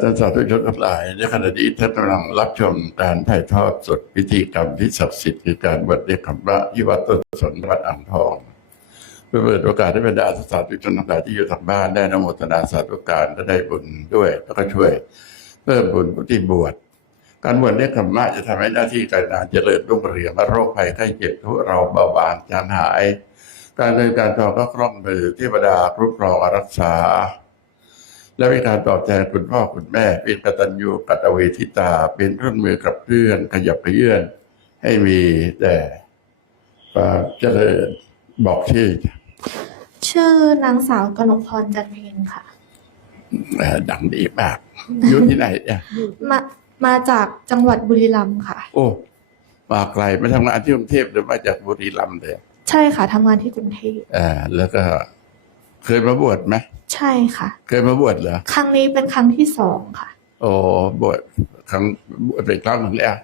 ท่านสาธุชนทั้งหลายในขณะนี้ท่านกำลังรับชมการถ่ายทอดสดพิธีกรรมที่ศักดิ์สิทธิ์คือการบวชเด็กขำพระที่วัดต้นสนวัดอ่างทอง เพื่อเปิดโอกาสให้บรรดาสาธุชนทั้งหลายที่อยู่ทางบ้านได้นโมทนาสาธุการและได้บุญด้วย แล้วก็ช่วยเพิ่มบุญผู้ที่บวชการบวชเด็กขำพระจะทำให้หน้าที่การงานเจริญรุ่งเรืองและโรคภัยไข้เจ็บทุเราเบาบางจางหาย การเดินการทองก็คล่องมือเทวดาคุ้มครองรักษา และเป็นการตอบแทนคุณพ่อคุณแม่ เป็นกตัญญูกตเวทิตา เป็นเครื่องมือกับเพื่อนขยับเขยื่อน ให้มีแต่ความเจริญบอกชื่อชื่อนางสาวกนกพรจันเพนค่ะเอ่อดังดีมาก อยู่ที่ไหนเนี่ยมามาจากจังหวัดบุรีรัมย์ค่ะ โอ้มาไกลมาทำงานที่กรุงเทพหรือมาจากบุรีรัมย์เลยใช่ค่ะทำงานที่กรุงเทพอ่าแล้วก็เคยมาบวชไหมใช่ค่ะ เคยมาบวชเหรอ ครั้งนี้เป็นครั้งที่สองค่ะ โอ้บวชครั้งบวชไปครั้งหนึ่งแล้ว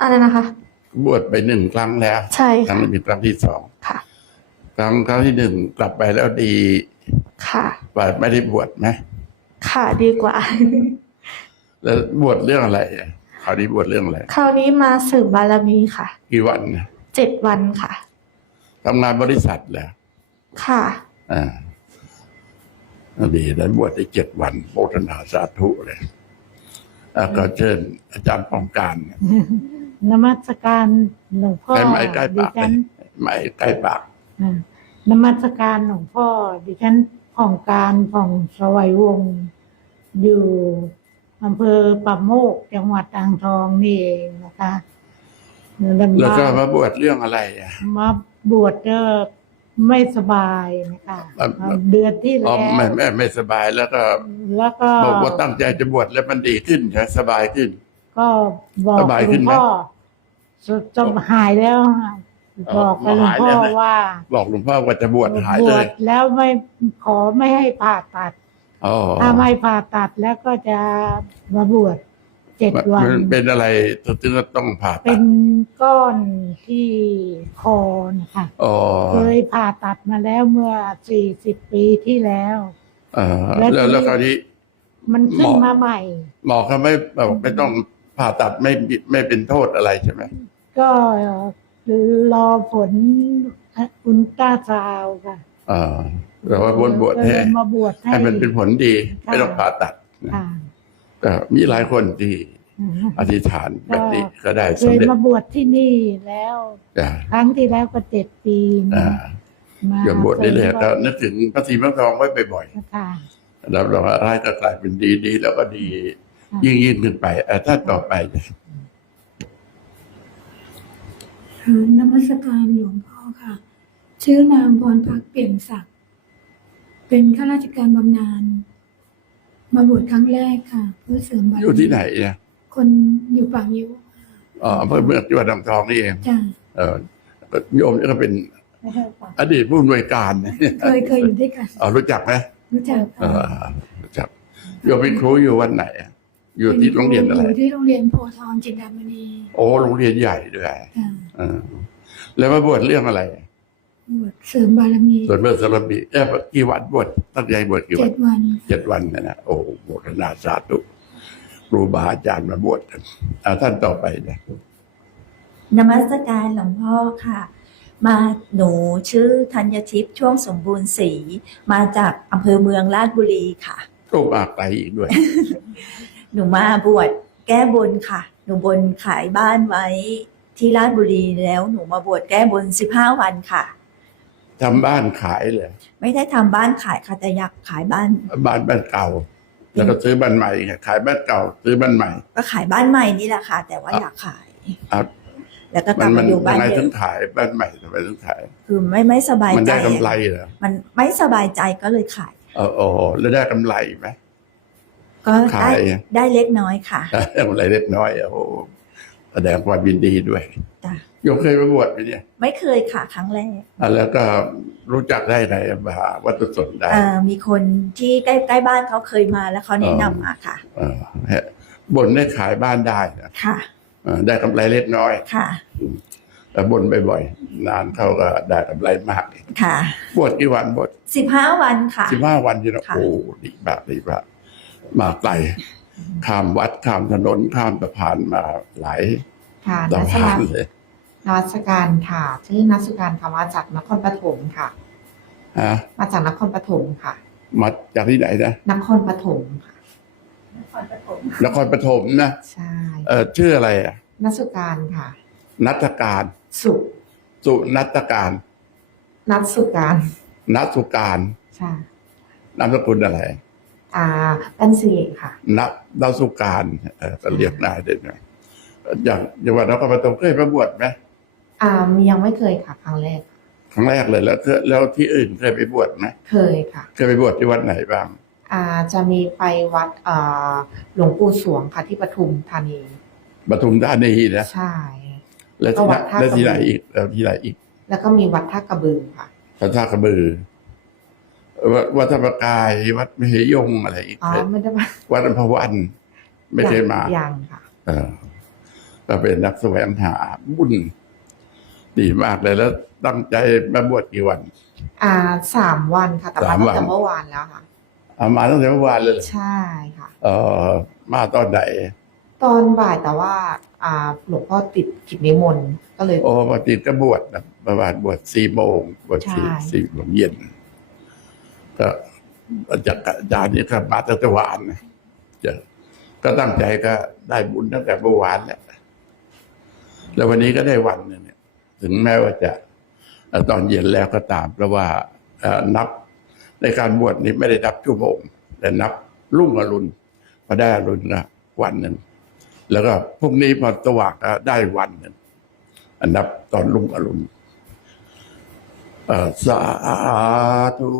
อะไรนะคะ บวชไปหนึ่งครั้งแล้ว ใช่ครั้งค่ะนี้เป็นครั้งที่สองค่ะ ครั้งครั้งที่หนึ่งกลับไปแล้วดี ค่ะกว่าไม่ได้บวชไหมค่ะดีกว่า แล้วบวชเรื่องอะไรอะคราวนี้บวชเรื่องอะไร คราวนี้มาเสริมบารมีค่ะ กี่วันนะเจ็ดวันค่ะ ทำงานบริษัทเหรอ ค่ะ อ่า ดีแล้วบวชได้เจ็ดวันโมทนาสาธุเลยอะก็เชิญอาจารย์ป้องการนมัสการหลวงพ่อใกล้ไม้ใกล้ดิปากเลฉัยนไม่ใกล้ปากอ่านมัสการหลวงพ่อ ดิฉันผ่องการผ่องสวัยวงศ์อยู่อำเภอป่าโมกจังหวัดอ่างทองนี่เองนะคะแล้วแล้วก็มามาบวชเรื่องอะไรอะมาบวชก็ ไม่สบายนะคะอะ เดือนที่อ๋อแล้วไม่ไม่ไม่สบายแล้วก็ แล้วก็บอกว่าตั้งใจจะบวชแล้วมันดีขึ้นใช่ไหมสบายขึ้น ก็บอกสบายหลขึ้วนงไหมพ่อจะจะหายแล้วค่ะบอกกับหลวงพ่อหายแล้วนะ ว่าบอกหลวงพ่อว่าจะบวชหายบเลวยชแล้วไม่ขอไม่ให้ผ่าตัด อ๋อถ้าไม่ผ่าตัดแล้วก็จะมาบวช เจ็ดวัน มันเป็นอะไรถึงต้องผ่าเป็ตัดนก้อนที่คอนะคะอ๋อเคยผ่าตัดมาแล้วเมื่อสี่สิบปีที่แล้ว เออแล้วแล้วแล้วคราวนี้ มันขึ้นหมอ มาใหม่ หมอเขาไม่บอกไม่ต้องผ่าตัดไม่ไม่เป็นโทษอะไรใช่ไหมก็รอผลอุลตราซาวด์ค่ะเออแต่ว่าบวชบวชให้ก็เลยมาบวชให้ให้มันเป็นผลดีค่ะไม่ต้องผ่าตัดนะ ค่ะ ก็มีหลายคนที่อธิษฐานแบบนี้ก็ได้เคสำยเร็จมาบวชที่นี่แล้วอ่าครั้งที่แล้วก็เจ็ดปีอ่ามาอย่าบวชได้เลยก็นึกถึงพระศรีพระทองไว้บ่อยค่ะๆรับรองว่าร้ายก็กลายเป็นดีดีแล้วก็ดี ยิ่งยิ่งขึ้นไปเอ่อถ้าต่อไปค่ะนมัสการหลวงพ่อค่ะ ชื่อนางพรพักเปลี่ยนศักดิ์เป็นข้าราชการบำนาญ มาบวชครั้งแรกค่ะ เพื่อเสริมบารมีอยู่ที่ไหนเนี่ยคนอยู่ปากยิ้วอ๋ออำเภอเมืองจังหวัดอ่างทองนี่เอง จ้ะเออโยมนี่ก็เป็นอดีตผู้อำนวยการเคยเคยอยู่ด้วยกันอ๋อรู้จักไหมรู้จักเออรู้จักโยมเป็นครูอยู่วันไหนอะอยู่ที่โรงเรียนอะไรอยู่ที่โรงเรียนโพธิ์ทองจินดามณีโอ้โรงเรียนใหญ่ด้วยจ้ะเออแล้วมาบวชเรื่องอะไร บวชเสริมบารมีส่วนเมื่อสารบีเอ๊ะกี่วันบวชตั้งใจบวชกี่วัเจ็นดวันเจ็ดวันนะนะโอ้โมทนาสาธุครูบาอาจารย์มาบวชกันอ่าท่านต่อไปเนี่ยนมัสการหลวงพ่อค่ะ มาหนูชื่อธัญทิพย์ช่วงสมบูรณ์ศรีมาจากอำเภอเมืองราชบุรีค่ะโอ้มาไกลอีกด้วย หนูมาบวชแก้บนค่ะ หนูบนขายบ้านไว้ที่ราชบุรีแล้วหนูมาบวชแก้บนสิบห้าวันค่ะ ทำบ้านขายเลยไม่ได้ทำบ้านขายค่ะแต่อยากขายบ้าน บ้านบ้านเก่า แล้วก็ซื้อบ้านใหม่ไงขายบ้านเก่า ซื้อบ้านใหม่ ก็ขายบ้านใหม่นี่แหละค่ะ แต่ว่าอยากขายอะแล้วก็กมัลันบมัมานอยู่บ้ายันงไงเดิถึมงขายบ้านใหม่ทำไมถึงขาย คือไม่ไม่สบายมันใจ ได้กำไรเหรอมันไม่สบายใจก็เลยขาย เออโอ้โหแล้วได้กำไรไหม ก็ขาได้ยได้เล็กน้อยค่ะ ได้กำไรเล็กน้อยโอ้โหแสดงความยินดีด้วย จ้ะ โยมเคยมาบวชไหมเนี่ย ไม่เคยค่ะครั้งแรกอะแล้วก็รู้จักได้ไหนมาวัดตุสนได้เอ่อมีคนที่ใกล้ใกล้บ้านเขาเคยมาแล้วเขาแนะนำมาค่ะเออฮะบนได้ขายบ้านได้นะค่ะเออได้กำไรเล็กน้อยค่ะแต่บนบ่อยๆนานเขาก็ได้กำไรมากค่ะบวชกี่วันบวชสิบห้าวันค่ะสิบห้าวันอยู่นะค่ะ โอ้ดีมากดีมากมาไกลข้ามวัดข้ามถนนข้ามสะพานมาหลายค่ะสะนักพานการเลย นวัตการค่ะ ชื่อนักการค่ะมาจากนครปฐมค่ะฮะมาจากนครปฐมค่ะ มาจากที่ไหนนะนครปฐมค่ะ นครปฐมนะใช่เออชื่ออะไรอะนักการค่ะ นัทการ สุสุนัตการ นัทสุการนัทสุการใช่นามสกุลอะไรอ่าเป็นเสียค่ะ นัทดาวสุการเออก็เรียกนายได้ไหมอย่างจังหวัดนครปฐมเคยไปบวชไหม อ่ายังไม่เคยค่ะครั้งแรก ครั้งแรกเลยแล้วเคยแล้วที่อื่นเคยไปบวชไหมเคยค่ะ เคยไปบวชที่วัดไหนบ้าง อ่าจะมีไปวัดอ่าหลวงปู่สวงค่ะที่ปทุมธานีปทุมธานีนะใช่ แล้วที่ไหนก็วัดท่าแล้วที่ไหนกระบืออีอีกแล้วที่ไหนอีก แล้วก็มีวัดท่ากระบือค่ะพระธาตุกระบือวัดวัดธรรมกายวัดมเหยงอะไรอีกอ๋อไม่ได้มาวัดอัมพวันไม่เคยมายังค่ะ เออก็เป็นนักแสวงหาบุญ ดีมากเลยแล้วตั้งใจมาบวชกี่วัน อ่าสามวันค่ะแต่มาสามตั้งวันแต่เมื่อวานแล้วค่ะ เอามาตั้งแต่เมื่อวานเลยเหรอใช่ค่ะ เออมาตอนไหนตอนบ่ายแต่ว่า อ่าหลวงพ่อติดกิจนิมนต์ก็เลย โอ้ปกติก็บวชนะประมาณบวชสี่โมงบวชสี่ใช่ สี่โมงเย็นก็จากอาจารย์นี่ก็มาตั้งแต่วานนะจะก็ตั้งใจก็ได้บุญตั้งแต่เมื่อวานแล้วแล้ววันนี้ก็ได้วันหนึงเนี่ย ถึงแม้ว่าจะตอนเย็นแล้วก็ตามเพราะว่านับในการบวชนี้ไม่ได้นับชั่วโมงแต่นับรุ่งอรุณพอได้อรุณนะวันหนึ่งแล้วก็พรุ่งนี้พอตว่างก็ได้วันหนึ่งอันนับตอนรุ่งอรุณสาธุ